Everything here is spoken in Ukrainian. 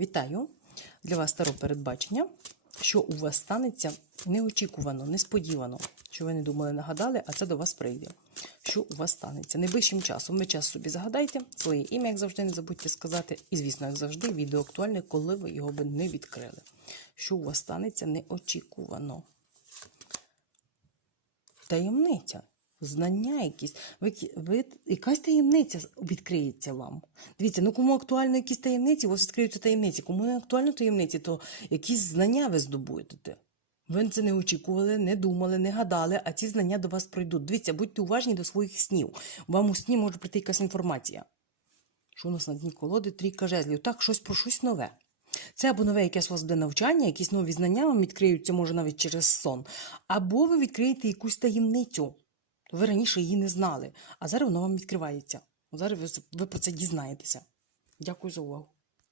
Вітаю! Для вас старо передбачення, що у вас станеться неочікувано, несподівано, що ви не думали, нагадали, а це до вас прийде. Що у вас станеться? Найближчим часом ви час собі загадайте, своє ім'я, як завжди, не забудьте сказати. І, звісно, як завжди, відео актуальне, коли ви його би не відкрили. Що у вас станеться неочікувано? Таємниця. Знання якісь, ви, якась таємниця відкриється вам. Дивіться, ну кому актуально якісь таємниці, у вас відкриються таємниці. Кому не актуально таємниці, то якісь знання ви здобудете. Ви це не очікували, не думали, не гадали, а ці знання до вас прийдуть. Дивіться, будьте уважні до своїх снів. Вам у сні може прийти якась інформація. Що у нас на дні колоди? Трійка жезлів. Так, щось про щось нове. Це або нове якесь у вас буде навчання, якісь нові знання вам відкриються, може навіть через сон. Або ви відкриєте якусь таємницю. Ви раніше її не знали, а зараз вона вам відкривається. Зараз ви, про це дізнаєтеся. Дякую за увагу.